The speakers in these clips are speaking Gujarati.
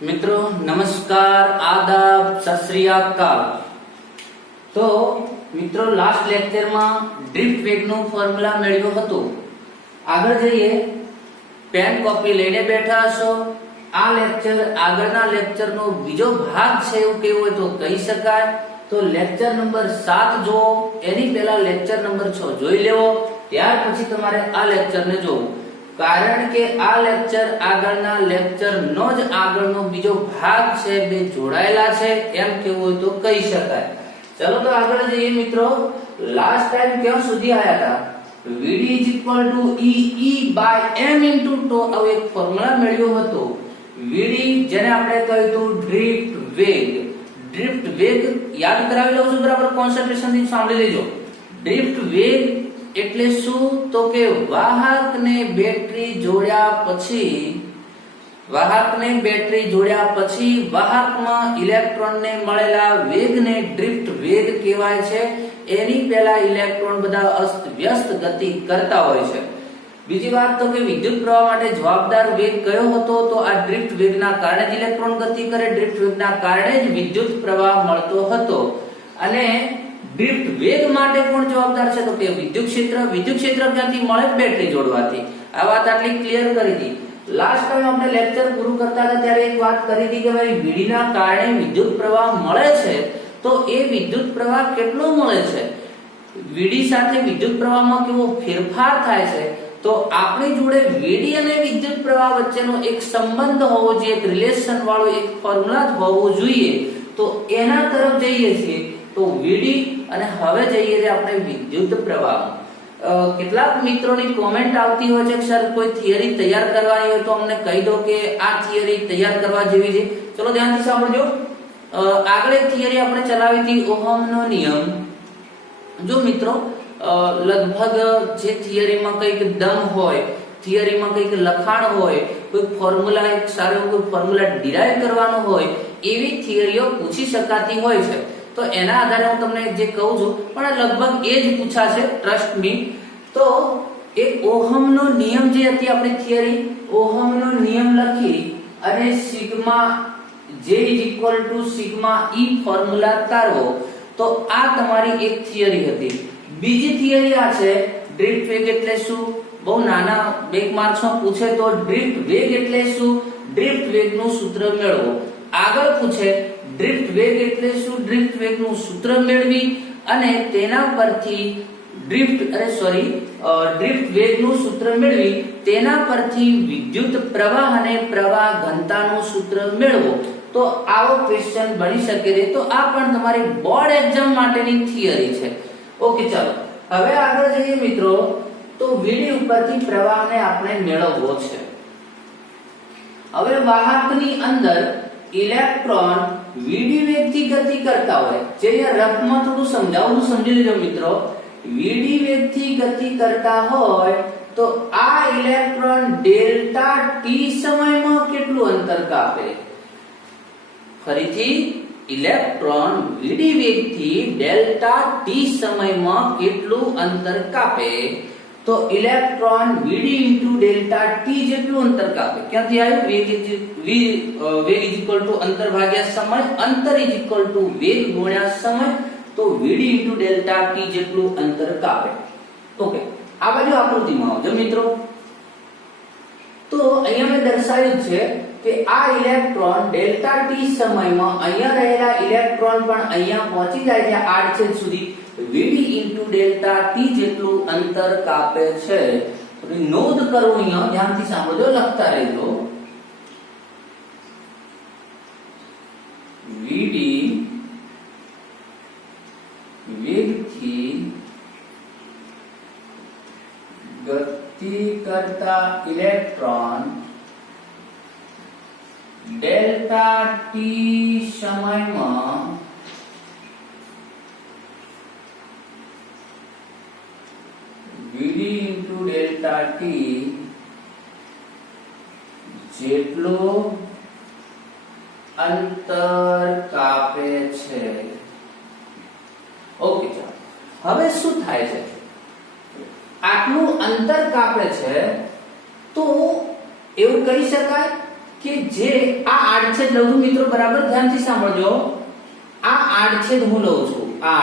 मित्रों नमस्कार, आदाब, सत श्री अकाल। तो मित्रों लास्ट लेक्चर में ड्रिफ्ट वेग नो फॉर्म्युला मेळव्यो हतो। आगळ जईए, पेन कॉपी लईने बैठा हशो। आ लेक्चर आगळना लेक्चर नो बीजो भाग छे एवुं कहेवुं होय तो कही शकाय। तो लेक्चर नंबर 7 जो एनी पहेला लेक्चर नंबर 6 जोई लेवो, त्यार पछी तमारे आ लेक्चर ने जोवुं, कारण के आ लेक्चर आगळना लेक्चर नो ज आगळनो बीजो भाग छे, बे जोडायेला छे एम कहेवुं होय तो कही शकाय। चलो तो आगळ जईए मित्रों। लास्ट टाइम क्यां सुधी आया था? Vd = E by m into τ આવો એક ફોર્મ્યુલા મેળવ્યો હતો। Vd જેને આપણે કહ્યું હતું ડ્રિફ્ટ વેગ। ડ્રિફ્ટ વેગ યાદ કરાવી લઉં છું બરાબર, કોન્સન્ટ્રેશન થી સાંભળી લેજો। ડ્રિફ્ટ વેગ એટલે શું? તો કે વાહકને બેટરી જોડ્યા પછી વાહકમાં ઇલેક્ટ્રોનને મળેલા વેગને ડ્રિફ્ટ વેગ કહેવાય છે। એની પહેલા ઇલેક્ટ્રોન બધા અસ્ત વ્યસ્ત ગતિ કરતા હોય છે। બીજી વાત તો કે વિદ્યુત પ્રવાહ માટે જવાબદાર વેગ કયો હતો? તો આ ડ્રિફ્ટ વેગના કારણે જ ઇલેક્ટ્રોન ગતિ કરે, ડ્રિફ્ટ વેગના કારણે જ વિદ્યુત પ્રવાહ મળતો હતો। અને ડ્રિફ્ટ વેગ માટે કોણ જવાબદાર છે? તો કે વિદ્યુત ક્ષેત્ર ક્યાંથી મળે? બેટરી જોડવાથી। આ વાત આટલી ક્લિયર કરી દી। લાસ્ટ ટાઈમ આપણે લેક્ચર પૂરું કરતા હતા ત્યારે એક વાત કરી હતી કે ભાઈ વીડીના કારણે વિદ્યુત પ્રવાહ મળે છે, તો એ વિદ્યુત પ્રવાહ કેટલો મળે છે, વીડી સાથે વિદ્યુત પ્રવાહમાં કેવો ફેરફાર થાય છે, તો આપણી જોડે વીડી અને વિદ્યુત પ્રવાહ વચ્ચેનો એક સંબંધ હોવો જોઈએ, એક રિલેશન વાળો એક ફોર્મ્યુલા હોવો જોઈએ। તો એના તરફ જઈએ છીએ। તો વીડી અને હવે જઈએ છીએ આપણે વિદ્યુત પ્રવાહ। કેટલાક મિત્રોની કોમેન્ટ આવતી હોય છે કે સર કોઈ થિયરી તૈયાર કરવાની હોય તો અમને કહી દો કે આ થિયરી તૈયાર કરવા જેવી છે। ચલો ધ્યાનથી સાંભળજો। આગળ એક થિયરી આપણે ચલાવી હતી, ઓહમનો નિયમ। જો મિત્રો લગભગ જે થિયરીમાં કંઈક દમ હોય, થિયરીમાં કંઈક લખાણ હોય, કોઈ ફોર્મ્યુલા એક સારો કોઈ ફોર્મ્યુલા ડિરાઈવ કરવાનો હોય, એવી થિયરીઓ પૂછી શકાતી હોય છે। તો એના આધારે હું તમને જે કહું છું, પણ લગભગ એ જ પૂછાશે, ટ્રસ્ટ મી। તો એક ઓહમનો નિયમ જે હતી આપણી થિયરી, ઓહમનો નિયમ લખી અને sigma J = sigma E formula તારવો। તો આ તમારી એક થિયરી હતી। બીજી થિયરી આ છે ડ્રિફ્ટ વેગ એટલે શું? બહુ નાના 2 માર્ક્સમાં પૂછે તો ડ્રિફ્ટ વેગ એટલે શું? ડ્રિફ્ટ વેગનું સૂત્ર મેળવો। આગળ પૂછે ડ્રિફ્ટ વેગ એટલે શું? ડ્રિફ્ટ વેગનું સૂત્ર મેળવી અને તેના પરથી ડ્રિફ્ટ વેગનું સૂત્ર મેળવી તેના પરથી વિદ્યુત પ્રવાહ અને પ્રવાહ ઘનતાનું સૂત્ર મેળવો। તો આવો ક્વેશ્ચન બની શકે છે। તો આ પણ તમારી બોર્ડ એક્ઝામ માટેની થિયરી છે। ઓકે, ચાલો હવે આગળ જઈએ મિત્રો। તો વીડી ઉપરથી પ્રવાહને આપણે મેળવવો છે। હવે વાહકની અંદર ઇલેક્ટ્રોન વીડી વેગથી ગતિ કરતા હોય, જે અહીંયા રફમાં થોડું સમજાવું, સમજી લેજો મિત્રો। વીડી વેગથી ગતિ કરતા હોય તો આ ઇલેક્ટ્રોન ડેલ્ટા ટી સમયમાં કેટલું અંતર કાપે? ફરીથી ઇલેક્ટ્રોન વીડી વેગથી ડેલ્ટા ટી સમયમાં કેટલું અંતર કાપે? તો ઇલેક્ટ્રોન વીડી ઇન્ટુ ડેલ્ટા ટી જેટલું અંતર કાપે। ક્યાંથી આવ્યું? વેગ = અંતર ભાગ્યા સમય, અંતર = વેગ ગુણ્યા સમય। તો વીડી ઇન્ટુ ડેલ્ટા ટી જેટલું અંતર કાપે। ઓકે, આ બાજુ આકૃતિમાં આવજો મિત્રો। તો અહીંયા મેં દર્શાવ્યું છે કે આ ઇલેક્ટ્રોન ડેલ્ટા ટી સમયમાં અહીંયા રહેલા ઇલેક્ટ્રોન પણ અહીંયા પહોંચી જાય છે આડછેદ સુધી, Vd into ડેલ્ટા ટી જેટલું અંતર કાપે છે। નોંધ કરો, અહીંયા ધ્યાનથી સાંભળજો, લખતા રહેજો। Vd વેગથી ગતિ કરતા ઇલેક્ટ્રોન ડેલ્ટા ટી સમયમાં Vd into ડેલ્ટા ટી જેટલો અંતર કાપે છે। ઓકે, ચાલો હવે શું થાય છે? આટલું અંતર કાપે છે તો એવું કહી શકાય કે જે આ આડછેદ લઉં છું મિત્રો, બરાબર ધ્યાનથી સાંભળજો, આ આડછેદ હું લઉં છું, આ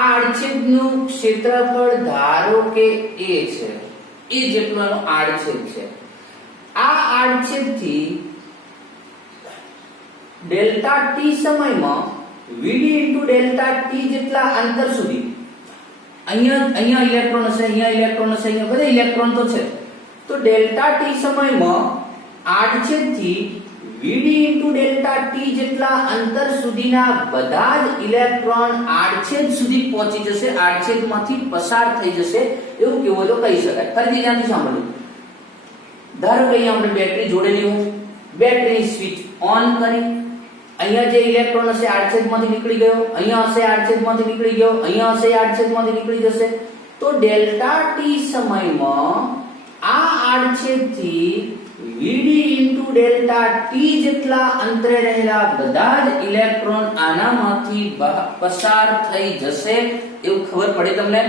આડછેદનું ક્ષેત્રફળ ધારો કે a છે, એ જેટલો એનો આડછેદ છે. આ આડછેદથી ડેલ્ટા t સમયમાં vd * ડેલ્ટા t જેટલા અંતર સુધી, અહીંયા ઇલેક્ટ્રોન હશે, અહીંયા ઇલેક્ટ્રોન હશે, અહીંયા બધા ઇલેક્ટ્રોન તો છે, તો ડેલ્ટા t સમયમાં આડછેદથી vd * ડેલ્ટા t જેટલા અંતર સુધીના બધા જ ઇલેક્ટ્રોન આડછેદ સુધી પહોંચી જશે, આડછેદમાંથી પસાર થઈ જશે, એવું કેવો તો કહી શકાય. ફરીથી ધ્યાનથી સાંભળો. ધારો કે અહીંયા આપણે બેટરી જોડેલી હોય, બેટરીની સ્વિચ ઓન કરી, અહીંયા જે ઇલેક્ટ્રોન હશે આડછેદમાંથી નીકળી ગયો, અહીંયા હશે આડછેદમાંથી નીકળી ગયો, અહીંયા હશે આડછેદમાંથી નીકળી જશે, તો ડેલ્ટા t સમયમાં આ આડછેદથી vd * ડેલ્ટા t જેટલા અંતરે રહેલા બધા જ ઇલેક્ટ્રોન આનામાંથી પસાર થઈ જશે, એવું ખબર પડે તમને?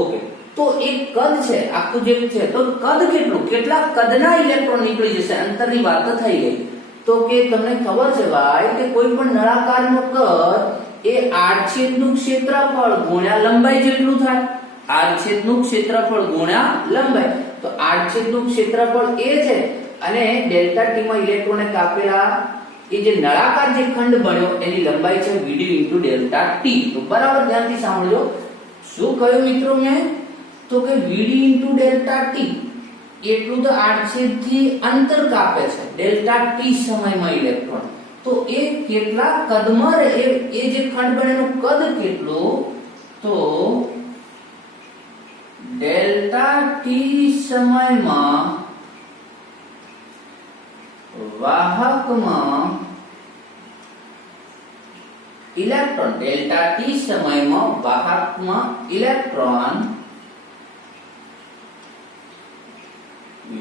ઓકે, તો એક કદ છે આખું જે છે, તો કદ કેટલું, કેટલા કદના ઇલેક્ટ્રોન નીકળી જશે, અંતરની વાત તો થઈ ગઈ. તો કે તમને ખબર છે ભાઈ કે કોઈ પણ નળાકારનું કદ એ આડછેદનું ક્ષેત્રફળ ગુણ્યા લંબાઈ જેટલું થાય. આડછેદનું ક્ષેત્રફળ ગુણ્યા લંબાઈ, તો આડછેદનું ક્ષેત્રફળ એ છે અને ડેલ્ટા t માં ઇલેક્ટ્રોને કાપેલા એ જે નળાકાર જે ખંડ બન્યો એની લંબાઈ છે vd * ડેલ્ટા t. તો બરાબર ધ્યાનથી સાંભળજો, શું કહ્યું મિત્રો મેં? તો કે vd * ડેલ્ટા t એટલું તો આડછેદથી અંતર કાપે છે ડેલ્ટા t સમયમાં ઇલેક્ટ્રોન, તો એ કેટલા કદમાં એ જે ખંડ બનેનું કદ કેટલું, તો ડેલ્ટા t સમયમાં વાહકમાં ઇલેક્ટ્રોન, ડેલ્ટા t સમયમાં વાહકમાં electron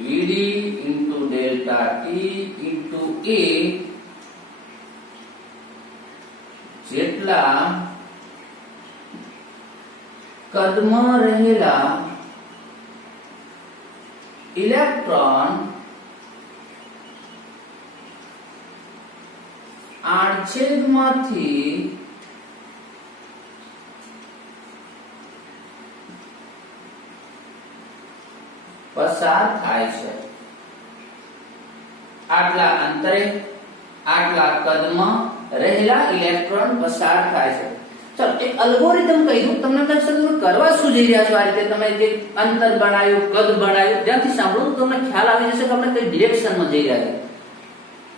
vd * delta t * a જેટલા કદમાં રહેલા ઇલેક્ટ્રોન આડછેદમાંથી પસાર થાય છે. આટલા અંતરે આટલા કદમાં રહેલા ઇલેક્ટ્રોન પસાર થાય છે. ચાલો એક અલ્ગોરિધમ કહી દઉં તમને, તમે કરવા શું જઈ રહ્યા છો. આ રીતે તમે જે અંતર બનાવ્યું, કદ બનાવ્યું, ધ્યાનથી સાંભળો તો તમને ખ્યાલ આવી જશે કે આપણે કઈ ડિરેક્શનમાં જઈ રહ્યા છીએ.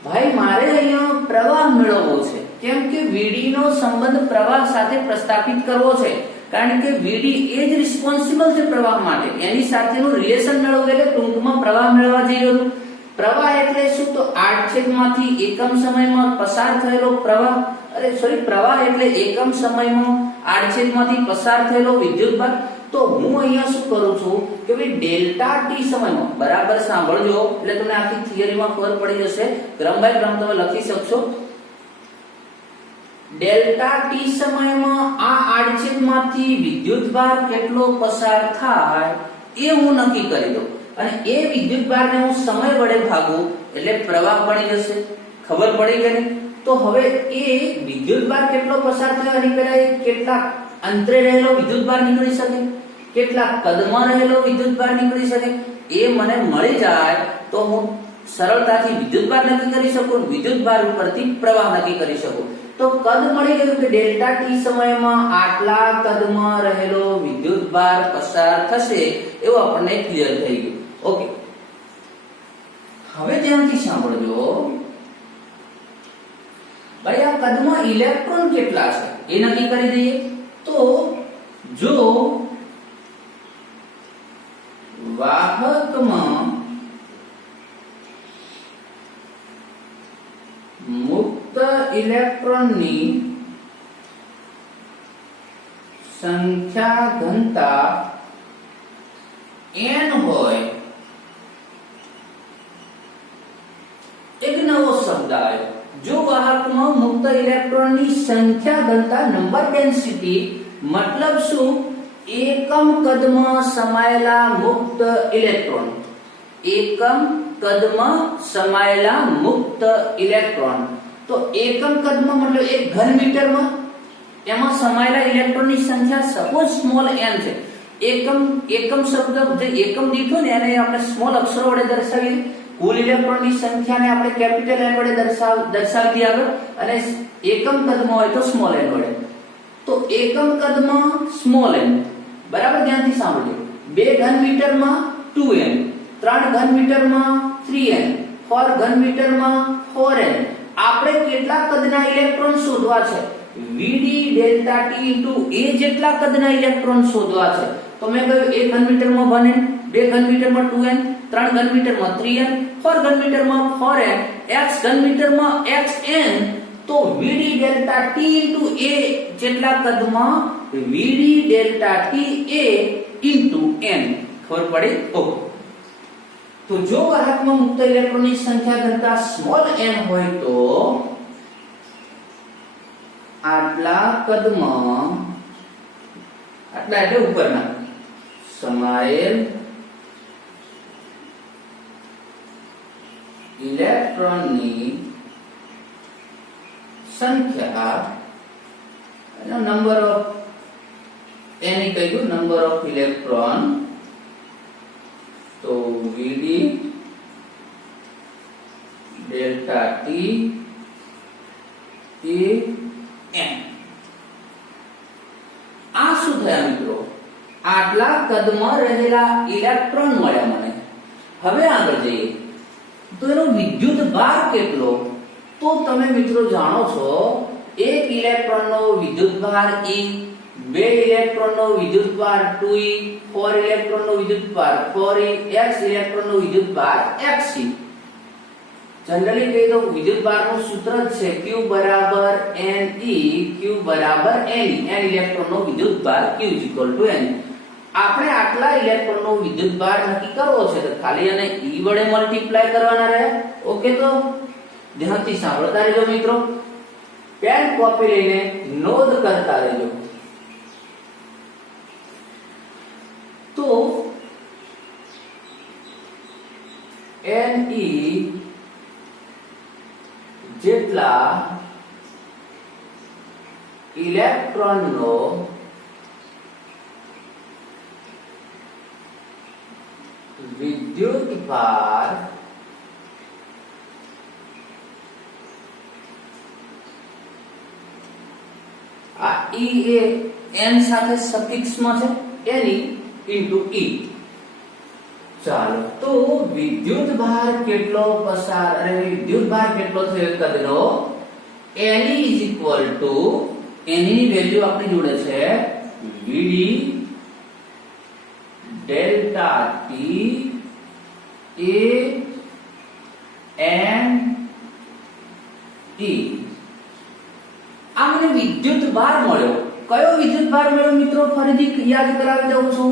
ભાઈ મારે અહીંયા પ્રવાહ મેળવવો છે, કેમ કે vd નો સંબંધ પ્રવાહ સાથે પ્રસ્થાપિત કરવો છે, કારણ કે vd એ જ રિસ્પોન્સિબલ છે પ્રવાહ માટે, એની સાથેનું રિલેશન મેળવવું, એટલે ટૂંકમાં પ્રવાહ મેળવવા જઈ રહ્યો છું. પ્રવાહ એટલે શું? તો આડછેદમાંથી એકમ સમયમાં પસાર થયેલો પ્રવાહ, પ્રવાહ એટલે એકમ સમયમાં આડછેદમાંથી પસાર થયેલો વિદ્યુતભાર. તો હું અહીંયા શું કરું છું કે ભાઈ ડેલ્ટા t સમયમાં, બરાબર સાંભળજો એટલે તમને આખી થિયરીમાં ખબર પડી જશે, ક્રમ બાય ક્રમ તમે લખી શકશો. ડેલ્ટા t સમયમાં આ આડછેદમાંથી વિદ્યુતભાર કેટલો પસાર થાય એ હું નક્કી કરી દઉં, અને એ વિદ્યુતભારને હું સમય વડે ભાગું એટલે પ્રવાહ બની જશે. ખબર પડી કે નહીં? તો હવે એ વિદ્યુતભાર કેટલો પસાર થયો એની પહેલા કેટલા અંતરે રહેલો વિદ્યુતભાર નીકળી શકે, કેટલા કદમાં રહેલો વિદ્યુતભાર નીકળી શકે, એ મને મળી જાય તો હું સરળતાથી વિદ્યુતભાર નક્કી કરી શકું, વિદ્યુતભાર ઉપરથી પ્રવાહ નક્કી કરી શકું. તો કદ મળી ગયું કે ડેલ્ટા t સમયમાં આટલા કદમાં રહેલો વિદ્યુતભાર પસાર થશે, એવું આપણને ક્લિયર થઈ ગયું. ઓકે, હવે ધ્યાનથી સાંભળજો ભાઈ, આ કદમાં ઇલેક્ટ્રોન કેટલા છે એ નક્કી કરી દઈએ. તો જો વાહકમાં મુક્ત ઇલેક્ટ્રોનની સંખ્યા ઘનતા n હોય, એક નવો શબ્દ આવ્યો. જો વાહકમાં મુક્ત ઇલેક્ટ્રોનની સંખ્યા ઘનતા, નંબર ડેન્સિટી, મતલબ શું? એકમ કદમાં સમાયેલા મુક્ત ઇલેક્ટ્રોન, એકમ કદમાં સમાયેલા મુક્ત ઇલેક્ટ્રોન. તો એકમ કદમાં મતલબ 1 ઘન મીટરમાં એમાં સમાયેલા ઇલેક્ટ્રોનની સંખ્યા સપોઝ સ્મોલ n છે. એકમ શબ્દ જે એકમ દીઠો ને એને આપણે સ્મોલ અક્ષરો વડે દર્શાવીએ. કુલ ઇલેક્ટ્રોનની સંખ્યાને આપણે કેપિટલ n વડે દર્શાવી આગળ, અને એકમ કદમાં હોય તો સ્મોલ n વડે. તો એકમ કદમાં સ્મોલ n બરાબર, ધ્યાનથી સાંભળજો. 2 ઘન મીટરમાં 2n, 3 ઘન મીટરમાં 3n, 4 ઘન મીટરમાં 4n. આપણે કેટલા કદના ઇલેક્ટ્રોન શોધવા છે? Vd delta T into A જેટલા કદના ઇલેક્ટ્રોન શોધવા છે. તો મેં કહ્યું 1 ઘન મીટરમાં 1n, 2 ઘન મીટરમાં 2n, 3 ઘન મીટરમાં 3n, 4 ઘન મીટરમાં 4n, x ઘન મીટરમાં xn. તો Vd delta T into A જેટલા કદમાં Vd delta T A into n. ખબર પડી? ઓકે. તો જો વાહકમાં મુક્ત ઇલેક્ટ્રોનની સંખ્યા ઘનતા સ્મોલ n હોય તો આટલા કદમાં, આટલા એટલે ઉપરના, સમાયેલ ઇલેક્ટ્રોનની સંખ્યા, નંબર ઓફ એની કહ્યું નંબર ઓફ ઇલેક્ટ્રોન. તો Vd ડેલ્ટા T એ n. આ શું થયા મિત્રો? આટલા કદમાં રહેલા ઇલેક્ટ્રોન મળ્યા મને. હવે આગળ જઈએ તો એનો વિદ્યુત ભાર કેટલો? તો તમે મિત્રો જાણો છો, એક ઇલેક્ટ્રોનનો વિદ્યુત ભાર E, 2 ઇલેક્ટ્રોનનો વિદ્યુત ભાર 2e, 4 ઇલેક્ટ્રોનનો વિદ્યુત ભાર 4e, x ઇલેક્ટ્રોનનો વિદ્યુત ભાર xe. જનરલી કહીએ તો વિદ્યુત ભારનું સૂત્ર છે Q બરાબર Ne, Q બરાબર Ne. n ઇલેક્ટ્રોનનો વિદ્યુત ભાર Q n. આપણે આટલા ઇલેક્ટ્રોનનો વિદ્યુત ભાર નક્કી કરવો છે તો ખાલી અને E વડે મલ્ટીપ્લાય કરવાના રહે. ઓકે, તો ધ્યાનથી સાંભળતા રહેજો મિત્રો. પેન કોપી લઈને નોંધ કરતા રહેજો. તો Ne જેટલા ઇલેક્ટ્રોનનો વિદ્યુત ભાર આ E એ n સાથે સફિક્સમાં છે, Ne ઇન્ટુ E. ચાલો, તો વિદ્યુત ભાર કેટલો પસાર, અને વિદ્યુત ભાર કેટલો થયો કદનો? Ne is equal to, Ne ની વેલ્યુ આપણી જોડે છે Vd delta T A n E. આ મને વિદ્યુત ભાર મળ્યો. કયો વિદ્યુત ભાર મળ્યો મિત્રો? ફરીથી યાદ કરાવી દઉં છું.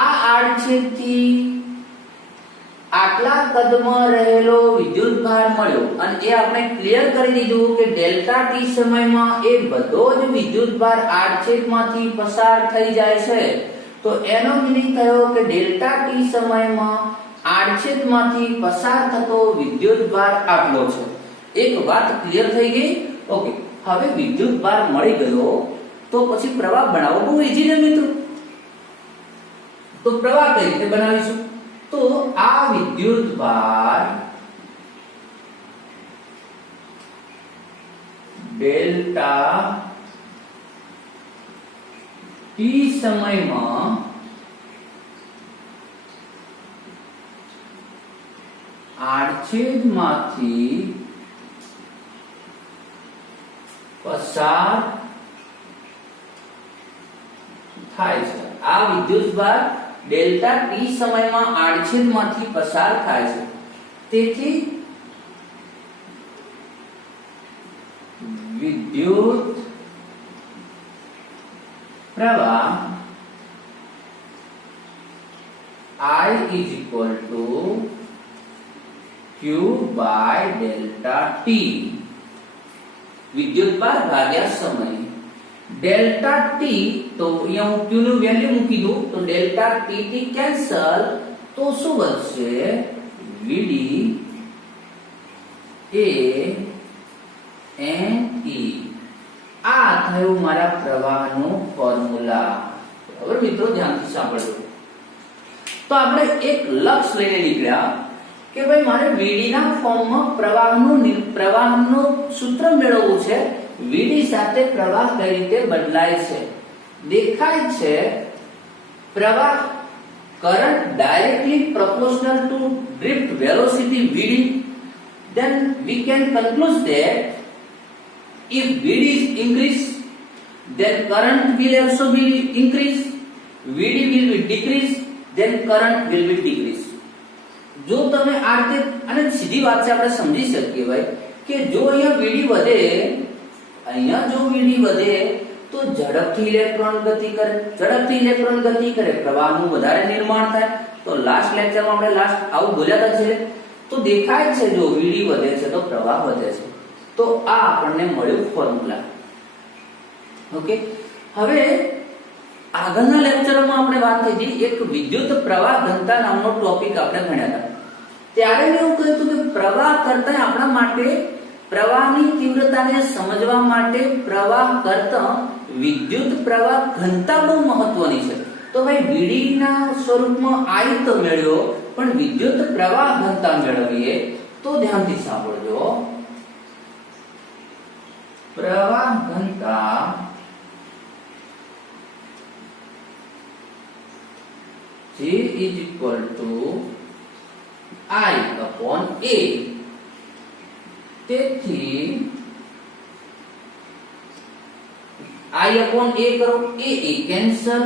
આ આડછેદથી આટલા કદમાં રહેલો વિદ્યુત ભાર મળ્યો, અને એ આપણે ક્લિયર કરી દીધું કે ડેલ્ટા T સમયમાં એ બધો જ વિદ્યુત ભાર આડછેદમાંથી પસાર થઈ જાય છે. તો એનો મીનિંગ થયો કે ડેલ્ટા T સમયમાં આડછેદમાંથી પસાર થતો વિદ્યુત ભાર આટલો છે. એક વાત ક્લિયર થઈ ગઈ? ઓકે. હવે વિદ્યુત ભાર મળી ગયો તો પછી પ્રવાહ બનાવવો બહુ ઈઝી છે મિત્રો. તો પ્રવાહ કઈ રીતે બનાવીશું? તો આ વિદ્યુત ભાર ડેલ્ટા T સમયમાં આડછેદમાંથી પસાર થાય છે. આ વિદ્યુત ભાર ડેલ્ટા T સમયમાં આડછેદમાંથી પસાર થાય છે. તેથી વિદ્યુત પ્રવાહ I is equal to Q by delta T. વિદ્યુત ભાર ભાગ્યા સમય. ડેલ્ટા T, તો અહીંયા હું Q નું વેલ્યુ મૂકી દઉં તો ડેલ્ટા T થી કેન્સલ, તો શું બનશે વીડી એ એન ઈ આ થયું મારા પ્રવાહનું ફોર્મ્યુલા બરાબર મિત્રો ધ્યાનથી સાંભળજો તો આપણે એક લક્ષ લઈને નીકળ્યા કે ભાઈ મારે વીડી ના ફોર્મમાં પ્રવાહનું સૂત્ર મેળવવું છે વીડી સાથે પ્રવાહ કઈ રીતે બદલાય છે દેખાય છે પ્રવાહ current directly proportional to drift velocity Vd then we can conclude that if Vd is increase then current will also be increase Vd will be decrease then current will be decrease જો તમે આ રીતે અને સીધી વાત છે આપણે સમજી શકીએ ભાઈ કે જો અહીંયા Vd વધે તો ઝડપથી ઇલેક્ટ્રોન ગતિ કરે પ્રવાહનું વધારે નિર્માણ થાય તો લાસ્ટ લેક્ચરમાં આપણે આવું બોલ્યા હતા છે તો દેખાય છે જો Vd વધે છે તો પ્રવાહ વધે છે તો આ આપણને મળ્યું ફોર્મ્યુલા ઓકે હવે આગળના લેક્ચરમાં આપણે વાત થઈ હતી એક વિદ્યુત પ્રવાહ ઘનતા નામનો ટોપિક આપણે ભણ્યા હતા ત્યારે મેં એવું કહ્યું હતું કે પ્રવાહ કરતા આપણા માટે પ્રવાહની તીવ્રતાને સમજવા માટે પ્રવાહ કરતા વિદ્યુત પ્રવાહ ઘનતા બહુ મહત્વની છે તો ભાઈ Vd ના સ્વરૂપમાં I તો મેળવ્યો પણ વિદ્યુત પ્રવાહ ઘનતા મેળવીએ તો ધ્યાનથી સાંભળજો પ્રવાહ ઘનતા J is equal to I upon A તેથી I upon A करो A cancel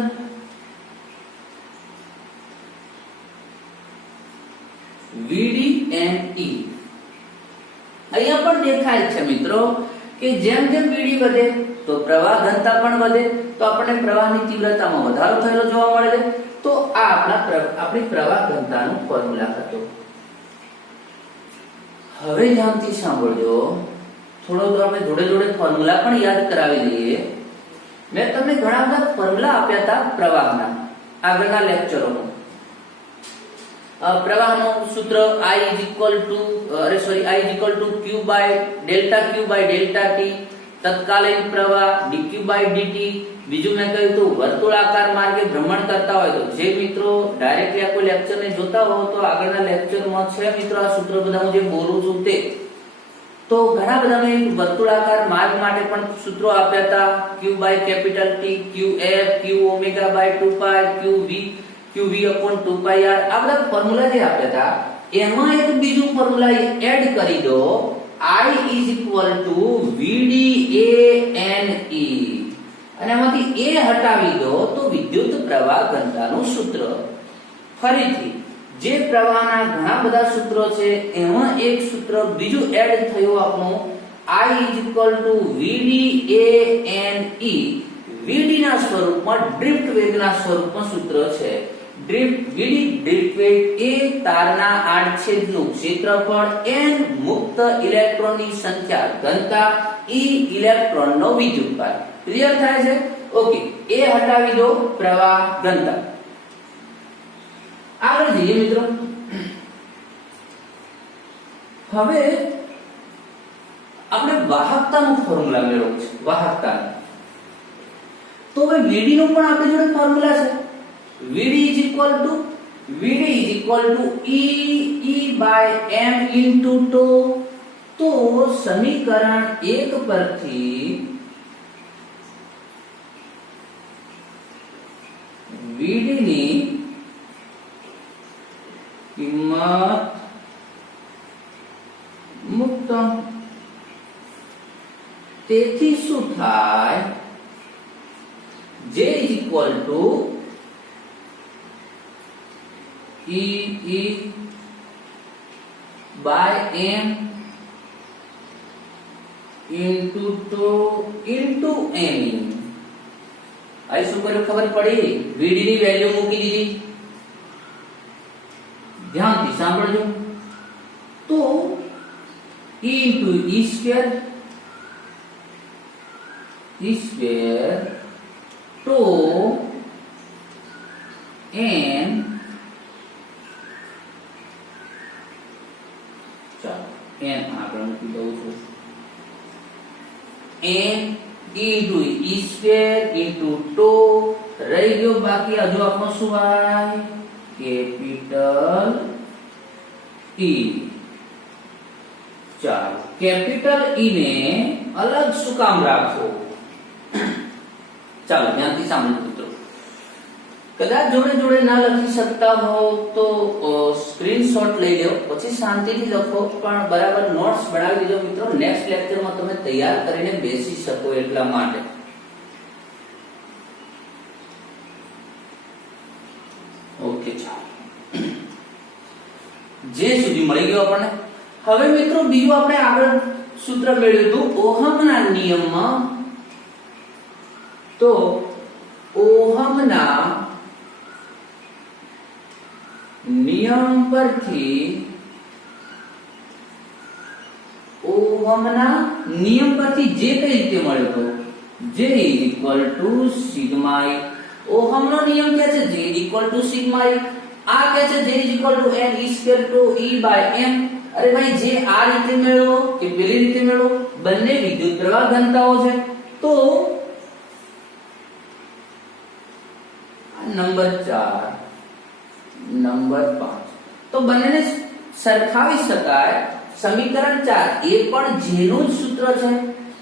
Vd and E અહીંયા પણ દેખાય છે મિત્રો કે જેમ જેમ Vd વધે તો પ્રવાહ ઘનતા પણ વધે તો આપણને પ્રવાહની તીવ્રતામાં વધારો થયેલો જોવા મળે છે તો આ આપણી પ્રવાહ ઘનતાનું ફોર્મ્યુલા હતું હવે ધ્યાનથી સાંભળજો થોડો તો આપણે જોડે જોડે ફોર્મ્યુલા પણ યાદ કરાવી દઈએ મેં તમને ઘણા બધા ફોર્મ્યુલા આપ્યા હતા પ્રવાહના આગળના લેક્ચરોમાં પ્રવાહનું સૂત્ર I is equal to Q by delta T તત્કાલીન પ્રવાહ dq by dt બીજું મેં કહ્યું તો વર્તુળાકાર માર્ગે ભ્રમણ કરતા હોય તો જે મિત્રો ડાયરેક્ટલી આ કોઈ લેક્ચર ને જોતા હો તો આગળના લેક્ચરમાં છે મિત્રો આ સૂત્ર બધા હું જે બોલું છું તે તો ઘણા બધા મેં વર્તુળાકાર માર્ગ માટે પણ સૂત્રો આપ્યા હતા q by capital T qf q omega by 2 pi qv upon 2 pi r આ બધા ફોર્મ્યુલા જે આપ્યા હતા એમાં એક બીજું ફોર્મ્યુલા એડ કરી દો I is equal to VDANE અને એમાંથી a હટાવી દો તો વિદ્યુત પ્રવાહ ઘનતાનું સૂત્ર ફરીથી જે પ્રવાહના ઘણા બધા સૂત્રો છે એમાં એક સૂત્ર બીજું એડ થયું આપણું I is equal to VDANE Vd ના સ્વરૂપમાં ડ્રિફ્ટ વેગના સ્વરૂપમાં સૂત્ર છે ડ્રિફ્ટ વેગ એ તારના આડછેદનું ક્ષેત્રફળ n મુક્ત ઇલેક્ટ્રોનની સંખ્યા ઘનતા e ઇલેક્ટ્રોનનો વિદ્યુતભાર ક્લિયર થાય છે ઓકે એ હટાવી દો પ્રવાહ ઘનતા આગળ જઈએ મિત્રો હવે આપણે વાહકતાનું ફોર્મ્યુલા મેળવવું છે વાહકતા તો હવે Vd નું પણ આપણી જોડે ફોર્મ્યુલા છે Vd is equal to E by m into τ તો સમીકરણ 1 પરથી Vd ની કિંમત મુક્ત તેથી શું થાય J is equal to E by m into τ into m आई શું કર્યું ખબર પડી Vd ની વેલ્યુ મૂકી દીધી ધ્યાનથી સાંભળજો તો E into E square τ n લખી દઉં છું n into e square into 2 રહી ગયો બાકી હજુ આપણો શું હોય કેપિટલ E. ચાલો કેપિટલ E ને અલગ શું કામ રાખો ચાલો ધ્યાનથી સાંભળો મિત્રો કદાચ જોડે જોડે ના લખી શકતા હો તો સ્ક્રીનશોટ લઈ લો પછી શાંતિથી લખો પણ બરાબર નોટ્સ બનાવી દેજો મિત્રો નેક્સ્ટ લેક્ચરમાં તમે તૈયાર કરીને બેસી શકો એટલા માટે ઓકે ચાલો જે સુધી મળી ગયો આપણને હવે મિત્રો બીજું આપણે આગળ સૂત્ર મેળવ્યું હતું ઓહમના નિયમમાં તો ઓહમના નિયમ પરથી જે કઈ રીતે મળ્યો તો J = સિગ્મા I ઓહમનો નિયમ કે છે J = સિગ્મા I આ કે છે J = n e² to e/m અરે ભાઈ જે આ રીતે મેળવો કે પેલી રીતે મેળવો બંને વિદ્યુત પ્રવાહ ઘનતાઓ છે તો નંબર 4 નંબર 5 તો બંનેને સરખાવી શકાય સમીકરણ 4 એ પણ જેનું જ સૂત્ર છે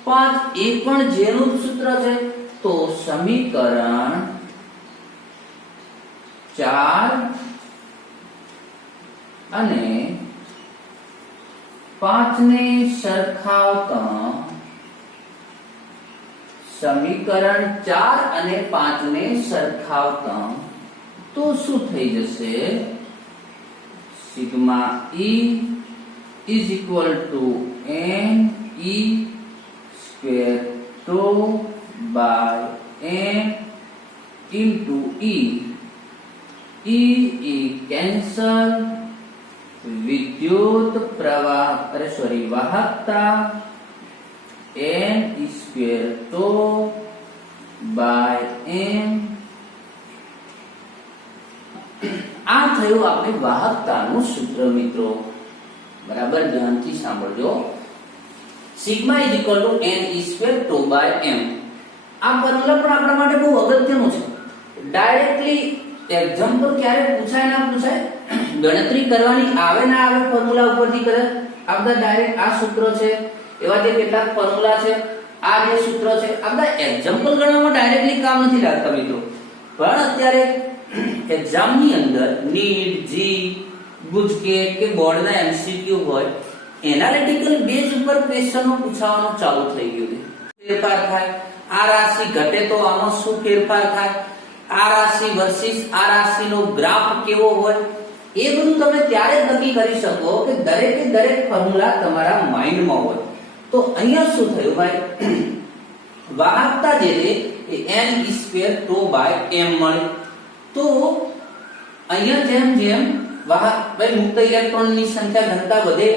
5 એ પણ જેનું જ સૂત્ર છે તો સમીકરણ 4 અને 5 ને સરખાવતા સમીકરણ 4 અને 5 ને સરખાવતા તો શું થઈ જશે sigma E = n e² to by n into e cancel विद्युत प्रवाह वाहकता n² तो by m આ થયું આપણે વાહકતાનું સૂત્ર મિત્રો બરાબર ધ્યાનથી સાંભળજો sigma n e² to by m આ ફોર્મ્યુલા પણ આપણા માટે બહુ અગત્યનું છે ડાયરેક્ટલી એક્ઝામ્પલ ક્યારે પૂછાય ના પૂછાય ગણતરી કરવાની આવે ના આવે ફોર્મ્યુલા ઉપરથી કરે આ બધા ડાયરેક્ટ આ સૂત્ર છે એવા જે કેટલાક ફોર્મ્યુલા છે આ જે સૂત્ર છે આ બધા એક્ઝામ્પલ ગણવામાં ડાયરેક્ટલી કામ નથી લાગતા મિત્રો પણ અત્યારે એક્ઝામ ની અંદર નીટ જી ગુજકેટ કે બોર્ડના એમસીક્યુ હોય એનાલિટિકલ બેઝ ઉપર ક્વેશ્ચનો પૂછવાનું ચાલુ થઈ ગયું છે ફેરફાર થાય આ રાશિ ઘટે તો આમાં શું ફેરફાર થાય આ રાશિ વર્સિસ આ રાશિનો ગ્રાફ કેવો હોય એ બધું તમે ત્યારે જ નક્કી કરી શકો કે દરેકે દરેક ફોર્મ્યુલા તમારા માઇન્ડમાં હોય તો અહીંયા શું થયું ભાઈ વાહકતા જે છે એ n² to by m મળી તો અહીંયા જેમ જેમ વાહક ભાઈ મુક્ત ઇલેક્ટ્રોનની સંખ્યા ઘનતા વધે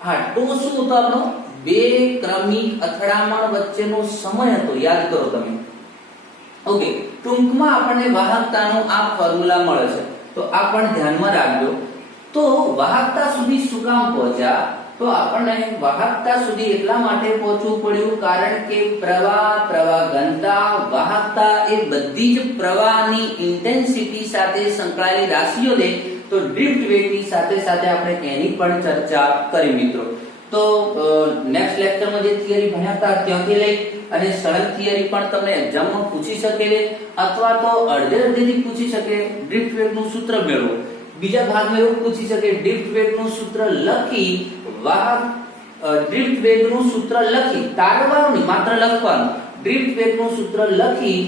હા તો શું હતો આપણો બે ક્રમિક અથડામણ વચ્ચેનો સમય હતો યાદ કરો તમે ઓકે ટૂંકમાં આપણને વાહકતાનો આ ફોર્મ્યુલા મળે છે તો આ પણ ધ્યાનમાં રાખજો તો વાહકતા સુધી શું કામ પહોંચ્યા તો આપણને વાહકતા સુધી એટલા માટે પહોંચવું પડ્યું કારણ કે પ્રવાહ ઘનતા વાહકતા એ બધી જ પ્રવાહની ઇન્ટેન્સિટી સાથે સંકળાયેલી રાશિઓ છે તો ડ્રિફ્ટ વેગની સાથે સાથે આપણે એની પણ ચર્ચા કરી મિત્રો તો નેક્સ્ટ લેક્ચરમાં જે થિયરી ભણ્યા હતા ત્યાંથી લઈ અને સરળ થિયરી પણ તમને એક્ઝામમાં પૂછી શકે અથવા તો અડધેથી પૂછી શકે ડ્રિફ્ટ વેગનું સૂત્ર મેળવો બીજા ભાગમાં એવું પૂછી શકે ડ્રિફ્ટ વેગનું સૂત્ર લખી ડ્રિફ્ટ વેગનું સૂત્ર લખી તારવવાનું નહીં માત્ર લખવાનું ડ્રિફ્ટ વેગનું સૂત્ર લખી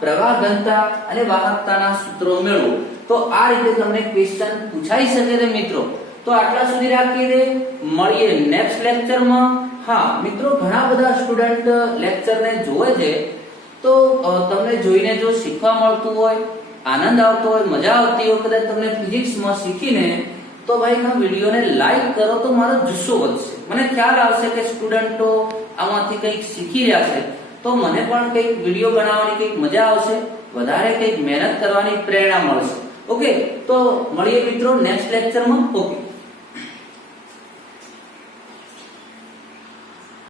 પ્રવાહ ઘનતા અને વાહકતાના સૂત્રો મેળવો તો આ રીતે તમને ક્વેશ્ચન પૂછાઈ શકે છે મિત્રો તો આટલા સુધી રાખીએ દે મળીએ નેક્સ્ટ લેક્ચરમાં હા મિત્રો ઘણા બધા સ્ટુડન્ટ લેક્ચરને જોવે છે તો તમને જોઈને જો શીખવા મળતું હોય આનંદ આવતો હોય મજા આવતી હોય કદાચ તમને ફિઝિક્સમાં શીખીને તો ભાઈ આ વિડિયોને લાઈક કરો તો મારો જુસ્સો વધશે મને ખ્યાલ આવશે કે સ્ટુડન્ટો આમાંથી કંઈક શીખી રહ્યા છે તો મને પણ કંઈક વિડિયો બનાવવાની કંઈક મજા આવશે વધારે કંઈક મહેનત કરવાની પ્રેરણા મળશે ઓકે તો મળીએ મિત્રો નેક્સ્ટ લેક્ચરમાં ઓકે